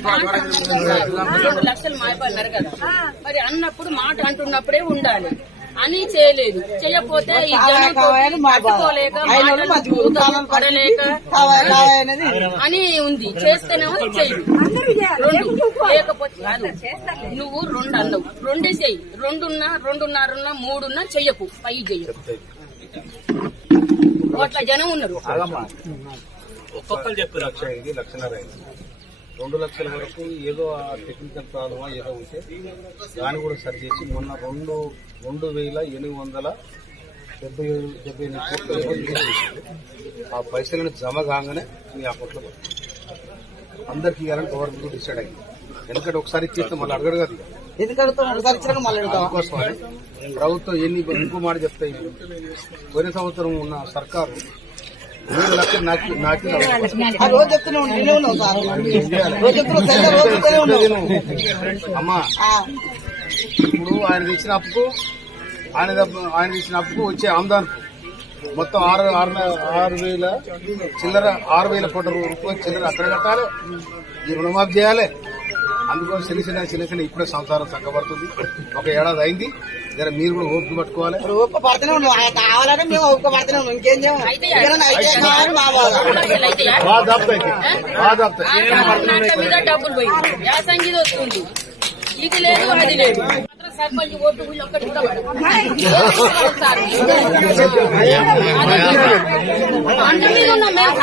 2 లక్షలు మాయపడినారు కదా, మరి అన్నప్పుడు మాట అంటున్నప్పుడే ఉండాలి అని చేయలేదు. చేయకపోతే ఈ జనం పట్టుకోలేక పడలేక అని ఉంది. చేస్తేనేమో చెయ్యి 2, లేకపోతే నువ్వు 2 అన్నావు, 2 చెయ్యి. 2 2.5 3 చెయ్యకు, 5 చెయ్యకు. అట్లా జనం ఉన్నారు. ఒక్కొక్కరు చెప్పు 1 లక్ష 1.5 లక్షల 2 లక్షల వరకు ఏదో టెక్నికల్ ప్రాబ్లమా ఏదో ఉంటే దాన్ని కూడా సరి చేసి మొన్న 2,278 కోట్లు ఆ పైసలను జమ కాగానే మీ అకౌంట్లో అందరికి ఇవ్వాలని గవర్నమెంట్ డిసైడ్ అయింది. ఎందుకంటే ఒకసారి ఇచ్చేస్తే మళ్ళీ అడగడు కదా, అందుకోసమని ప్రభుత్వం ఇంకో మాట చెప్తాయి. పోయిన సంవత్సరం ఉన్న సర్కారు 3 లక్షలు అమ్మా. ఇప్పుడు ఆయన తెచ్చిన అప్పుకు వచ్చే ఆమ్దానికి మొత్తం 6,000 చిల్లర 6,000 కోట్ల రూపాయలు చిల్లర అక్కడ కట్టాలి, ఈ రుణమాఫీ చేయాలి. అందుకోసం చిన్న చిన్న ఇప్పుడే సంసారం చక్కబడుతుంది. 1 ఏడాది అయింది, జర మీరు కూడా ఓపిక పట్టుకోవాలి. కావాలని మేము ఓపిక పడుతున్నాం, ఇంకేం డబ్బులు పోయి యాసంగిది వస్తుంది, ఇది లేదు అది లేదు. సర్పంచ్ ఓటు ఒక్కటి కూడా అంట మీద ఉన్నాం మేము.